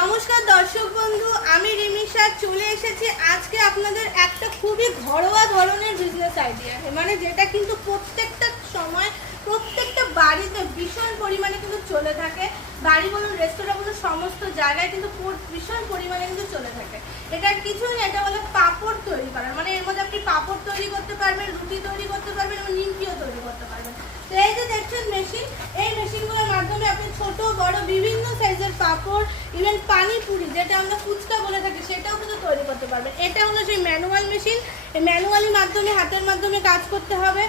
নমস্কার দর্শক বন্ধু, আমি রিমিশা চলে এসেছি আজকে আপনাদের একটা খুবই ঘরোয়া ধরনের বিজনেস আইডিয়া, মানে যেটা কিন্তু প্রত্যেকটা সময় প্রত্যেকটা বাড়িতে ভীষণ পরিমাণে কিন্তু চলে থাকে। বাড়ি বলুন, রেস্তোরাঁ বলুন, সমস্ত জায়গায় কিন্তু ভীষণ পরিমাণে কিন্তু চলে থাকে। এটার কিছুই না, এটা বলে পাঁপড় তৈরি করা। মানে এর মধ্যে আপনি পাঁপড় তৈরি করতে পারবেন, রুটি তৈরি করতে পারবেন এবং নিমকিও তৈরি করতে পারবেন। তো এই যে দেখছেন মেশিন, এই মেশিনগুলোর মাধ্যমে আপনি ছোট বড় বিভিন্ন সাইজের পাঁপড়, ইভেন পানিপুরি যেটা আমরা ফুচকা বলে থাকি সেটাও কিন্তু তৈরি করতে পারবেন। এটা হলো সেই ম্যানুয়াল মেশিন। এই ম্যানুয়ালি মাধ্যমে, হাতের মাধ্যমে কাজ করতে হবে।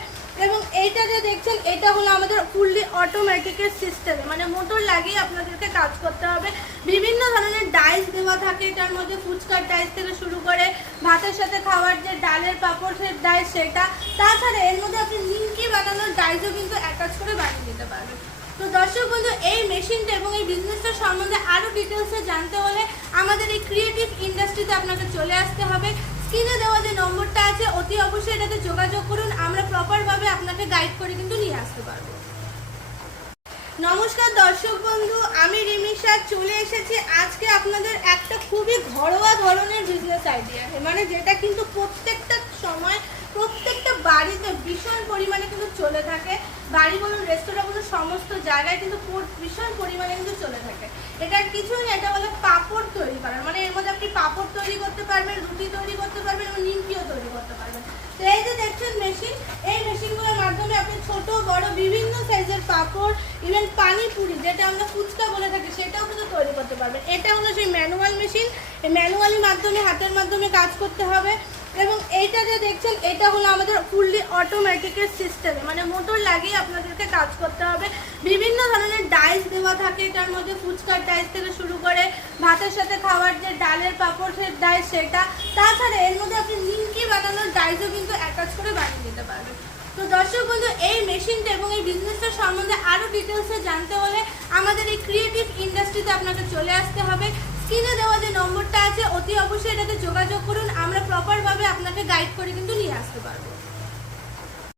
এবং এইটা যে দেখছেন, এটা হলো আমাদের ফুললি অটোমেটিকের সিস্টেমে, মানে মোটর লাগিয়ে আপনাদেরকে কাজ করতে হবে। বিভিন্ন ধরনের ডাইস দেওয়া থাকে এটার মধ্যে, ফুচকার ডাইস থেকে শুরু করে ভাতের সাথে খাওয়ার যে ডালের পাঁপড়ের ডাইস সেটা, তাছাড়া এর মধ্যে আপনি নিমকি বানানোর ডাইসও কিন্তু অ্যাটাচ করে বানিয়ে নিতে পারবেন। তো দর্শক বন্ধু, এই মেশিনটা এবং এই বিজনেসটার সম্বন্ধে আরও ডিটেলসে জানতে হলে আমাদের এই ক্রিয়েটিভ ইন্ডাস্ট্রিতে আপনাকে চলে আসতে হবে। স্ক্রিনে দেওয়া যে নম্বরটা আছে অতি অবশ্যই এটাতে যোগাযোগ করুন, আমরা প্রপারভাবে আপনাকে গাইড করে কিন্তু নিয়ে আসতে পারবো। নমস্কার দর্শক বন্ধু, আমি রিমিশা চলে এসেছি আজকে আপনাদের একটা খুবই ঘরোয়া ধরনের বিজনেস আইডিয়া, মানে যেটা কিন্তু প্রত্যেকটা সময় প্রত্যেকটা বাড়িতে ভীষণ পরিমাণে কিন্তু চলে থাকে। বাড়ি বলুন, রেস্তোরাঁ বলুন, সমস্ত জায়গায় কিন্তু ভীষণ পরিমাণে কিন্তু চলে থাকে। এটার কিছুই না, এটা বলে পাঁপড় তৈরি করা। মানে এর মধ্যে আপনি পাঁপড় তৈরি করতে পারবেন, রুটি তৈরি করতে পারবেন এবং নিমকিও তৈরি করতে পারবেন। তো এই যে দেখছেন মেশিন, এই মেশিনগুলোর মাধ্যমে আপনি ছোট বড় বিভিন্ন সাইজের পাঁপড়, ইভেন পানিপুরি যেটা আমরা ফুচকা বলে থাকি সেটাও কিন্তু তৈরি করতে পারবেন। এটা হলো সেই ম্যানুয়াল মেশিন। এই ম্যানুয়ালি মাধ্যমে, হাতের মাধ্যমে কাজ করতে হবে। এবং এইটা যে দেখছেন, এটা হলো আমাদের ফুললি অটোমেটিকের সিস্টেমে, মানে মোটর লাগিয়ে আপনাদেরকে কাজ করতে হবে। বিভিন্ন ধরনের ডাইস দেওয়া থাকে এটার মধ্যে, ফুচকার ডাইস থেকে শুরু করে ভাতের সাথে খাওয়ার যে ডালের পাঁপড়ের ডাইস সেটা, তাছাড়া এর মধ্যে আপনি নিমকি বানানোর ডাইসও কিন্তু অ্যাটাচ করে বানিয়ে নিতে পারবেন। তো দর্শক বন্ধু, এই মেশিনটা এবং এই বিজনেসটার সম্বন্ধে আরও ডিটেলসে জানতে হলে আমাদের এই ক্রিয়েটিভ ইন্ডাস্ট্রিতে আপনাকে চলে আসতে হবে। স্ক্রিনে দেওয়া যে নম্বরটা আছে অতি অবশ্যই এটাতে যোগাযোগ করুন, আমরা প্রপারভাবে আপনাকে গাইড করে কিন্তু নিয়ে আসতে পারবো।